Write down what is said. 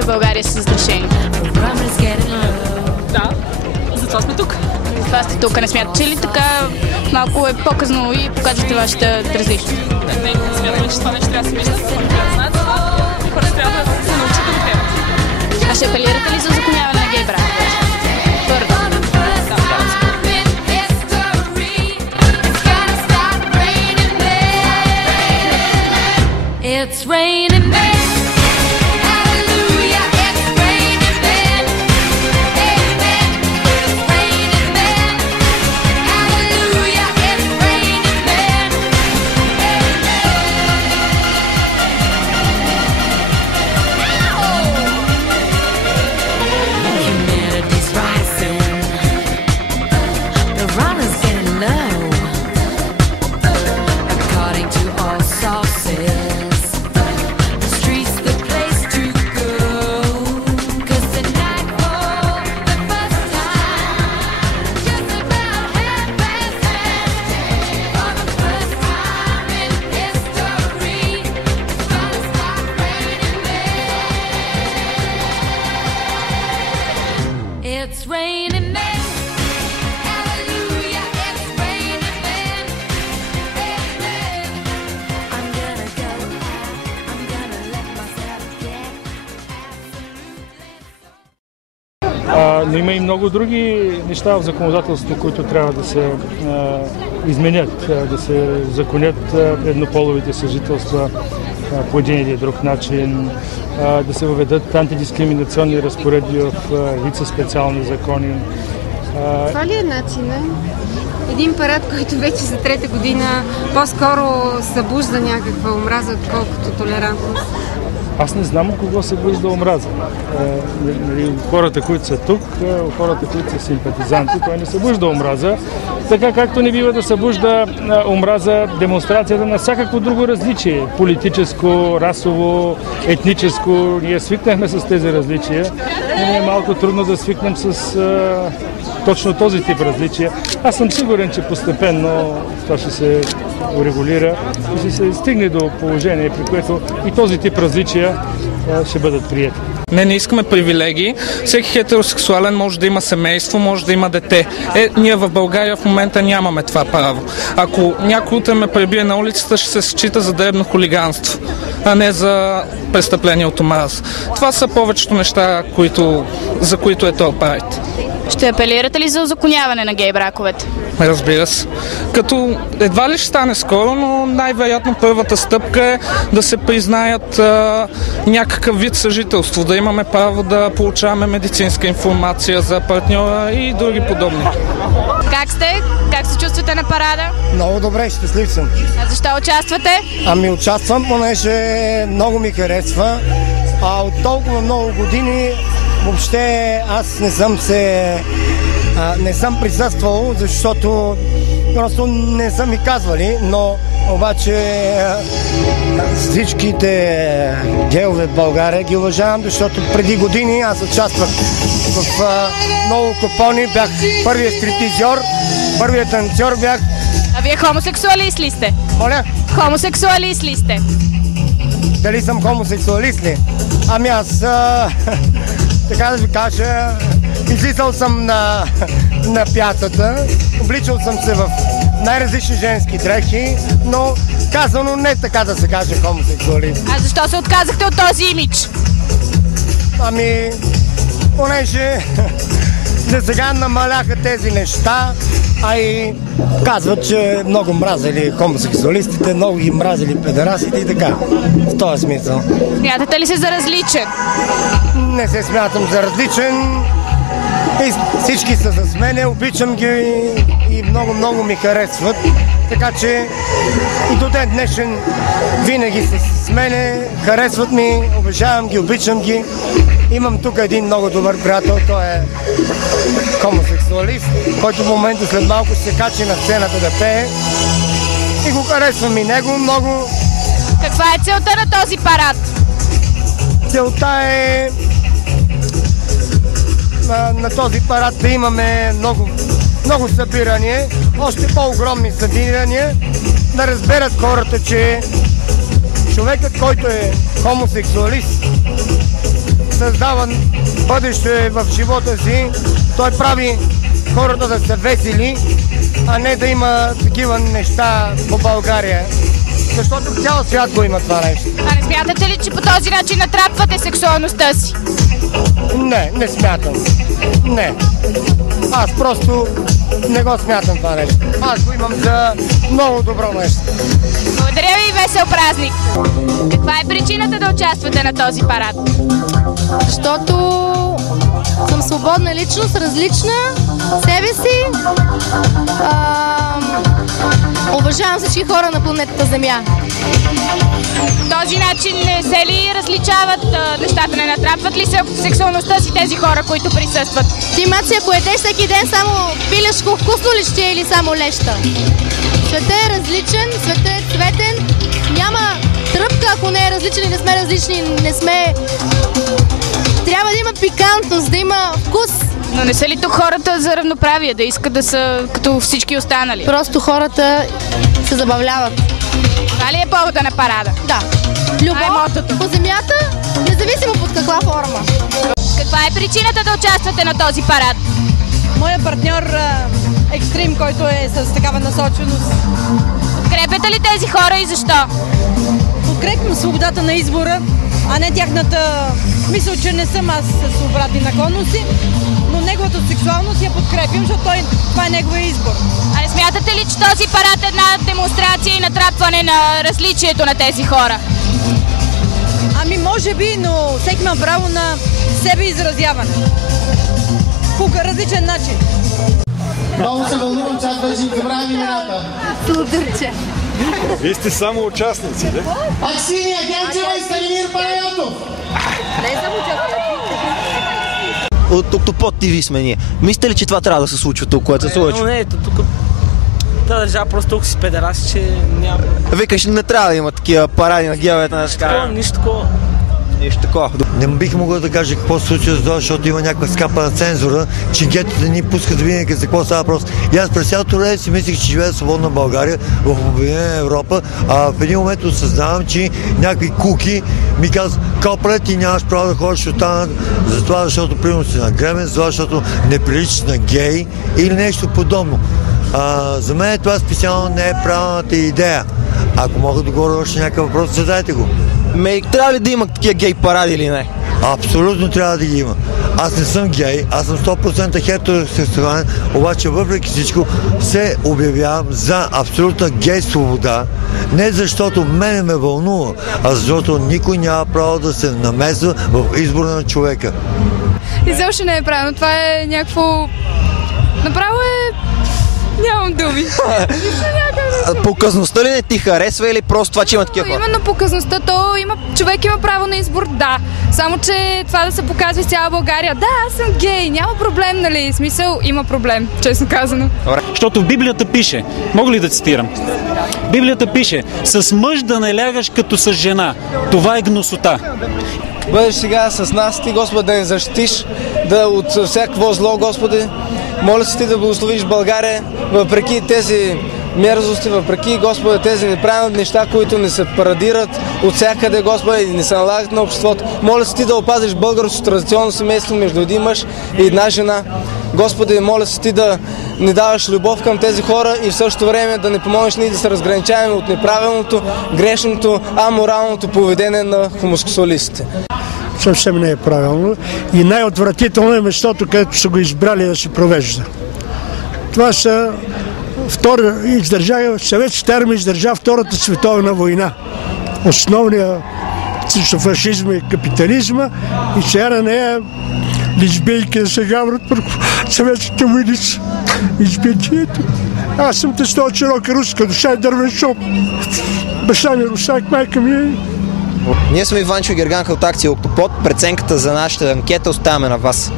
в България са застрашени. Да, затова сме тук. Затова сте тук. Не смятате ли така малко е по-късно и показвате вашата различност? Не смятаме, че това нещо трябва да се вижда. Хората трябва да знаят, хората трябва да се научат да го приемат. А ще апелирате ли за узаконяване на гей брак? Първо. It's raining men. Hallelujah, it's raining men. Amen. It's raining men. Hallelujah, it's raining men. Amen. Humanity's rising. The runner's getting low. According to all sources. It's raining men. Hallelujah, it's raining men. Amen. I'm gonna go out. I'm gonna let myself get absolutely. Но има и много други неща в законодателството, които трябва да се изменят, да се законят еднополовите съжителства по един или друг начин, да се въведат антидискриминационни разпоредби в редица специални закони. Това ли е начинът? Един парад, който вече за трета година по-скоро събужда някаква омраза, отколкото толерантност? Аз не знам кого събужда омраза. Хората, които са тук, хората, които са симпатизанти, той не събужда омраза. Така както не бива да събужда омраза демонстрацията на всякакво друго различие. Политическо, расово, етническо. Ние свикнахме с тези различия, но ни е малко трудно да свикнем с точно този тип различия. Аз съм сигурен, че постепенно това ще се урегулира и ще се стигне до положение, при което и този тип различия ще бъдат приети. Не искаме привилегии. Всеки хетеросексуален може да има семейство, може да има дете. Ние в България в момента нямаме това право. Ако някой утре ме пребие на улицата, ще се счита за дребно хулиганство, а не за престъпление от омраза. Това са повечето неща, за които е този прайд. Ще апелирате ли за узаконяване на гей браковете? Разбира се. Като едва ли ще стане скоро, но най-вероятно първата стъпка е да се признаят някакъв вид съжителство, да имаме право да получаваме медицинска информация за партньора и други подобни. Как сте? Как се чувствате на парада? Много добре, щастлив съм. А защо участвате? Участвам, понеже много ми харесва. От толкова много години въобще аз не съм присъствал, защото просто не са ми казвали, но обаче всичките гейове в България ги уважавам, защото преди години аз участвах в много купони, бях първият стриптизьор, първият танцор бях. А вие хомосексуалист ли сте? Моля? Хомосексуалист ли сте? Дали съм хомосексуалист ли? Аз, така да ви кажа, излизал съм на пяцата, обличал съм се в най-различни женски дрехи, но казано не така да се каже хомосексуалист. А защо се отказахте от този имидж? Понеже за сега намаляха тези неща, и казват, че много мразили хомосексуалистите, много ги мразили педерасите и така. В този смисъл. Смятате ли се за различен? Не се смятам за различен. Всички са с мене, обичам ги и много ми харесват. Така че и до ден днешен винаги са с мене, харесват ми, уважавам ги, обичам ги. Имам тук един много добър приятел, той е хомосексуалист, който в момента след малко ще се качи на сцената да пее. И го харесвам и него много. Каква е целта на този парад? Целта е на този парад да имаме много събирания, още по-огромни събирания, да разберат хората, че човекът, който е хомосексуалист, създава бъдеще в живота си, той прави хората да са весели, а не да има такива неща по България. Защото в цял свят го има това нещо. А не смятате ли, че по този начин натрапвате сексуалността си? Не смятам. Не. Аз просто не го смятам това нещо. Аз го имам за много добро нещо. Благодаря ви и весел празник! Каква е причината да участвате на този парад? Защото съм свободна личност, различна, себе си. Уважавам всички хора на планетата Земя. По този начин не се ли различават нещата, не натрапват ли се сексуалността си тези хора, които присъстват? Ти, Маци, ако едеш всеки ден само пилешко, вкусно ли ще е или само леща? Светът е различен, светът е цветен, няма тръпка, ако не е различен и не сме различни, не сме... Трябва да има пикантност, да има вкус. Но не са ли тук хората за равноправие, да искат да са като всички останали? Просто хората се забавляват. Това ли е повода на парада? Да. Любов по земята, независимо под каква форма. Каква е причината да участвате на този парад? Моя партньор Екстрим, който е с такава насоченост. Подкрепяте ли тези хора и защо? Подкрепям свободата на избора, а не тяхната мисъл, че не съм аз с обратни наклонности, но неговата сексуалност я подкрепям, защото това е неговия избор. А не смятате ли, че този парад е една демонстрация и натрапване на различието на тези хора? Ами може би, но всеки има право на себе изразяване. По различен начин. Много се вълнувам, че аз вече забравям имената. Сладърче. Вие сте само участници, да? Аксиния Генчева и Станимир Панайотов. Не е само участници. От Октопод ТВ сме ние. Мислите ли, че това трябва да се случва тук, което се случва? Не, тук тази държава просто толкова си педераси, че няма... Викаш, не трябва да има такива паради на геовете на така. Нищо такова. Нищо такова. Не бих могъл да кажа какво се случва за това, защото има някаква скапа на цензура, че гетата ни пускат винаги за какво става въпрос. И аз през цялото време си мислих, че живея свободна България, в Обединена Европа, а в един момент осъзнавам, че някакви куки ми казват: "Копре, ти нямаш право да ходиш оттам, затова, защото примерно си нагремен, затова, защото не приличаш на гей или нещо подобно." За мен това специално не е правилната идея. Ако мога да говоря още някакъв въпрос, задайте го. Трябва ли да има такива гей паради или не? Абсолютно трябва да ги има. Аз не съм гей, аз съм 100% хетеросексуален, обаче въпреки всичко се обявявам за абсолютна гей свобода. Не защото мене ме вълнува, а защото никой няма право да се намесва в избора на човека. Изобщо не е правилно. Това е някакво... Направо е... Нямам думи. Показността ли не ти харесва или просто това, че има такива хора? Именно показността, човек има право на избор, да. Само, че това да се показва в цяла България. Да, аз съм гей, няма проблем, нали? Смисъл, има проблем, честно казано. Защото в Библията пише, мога ли да цитирам? Библията пише: "С мъж да не лягаш като с жена. Това е гнусота." Бъдеш сега с нас, ти, Господи, да ни защитиш от всякакво зло, Господи. Моля се ти да благословиш България, въпреки тези мерзости, въпреки, Господи, тези неправилни неща, които ни се парадират от всякъде, Господи, и ни се налагат на обществото. Моля се ти да опазиш българското традиционно семейство между един мъж и една жена. Господи, моля се ти да ни даваш любов към тези хора и в същото време да ни помогнеш ние да се разграничаваме от неправилното, грешното, аморалното поведение на хомосексуалистите. Съвсем не е правилно и най-отвратително е местото, където са го избрали да се провежда. Това са Съветската армия издържа Втората световна война. Основният срещу фашизма и капитализма, и сега на нея лесбийки да се гаврат върху съветските войници. Избиятието. Аз съм те с този широка руска душа и дървен шоп. Баща ми русак, майка ми. Ние сме Иванчо и Герган от акция Октопод. Преценката за нашата анкета оставяме на вас.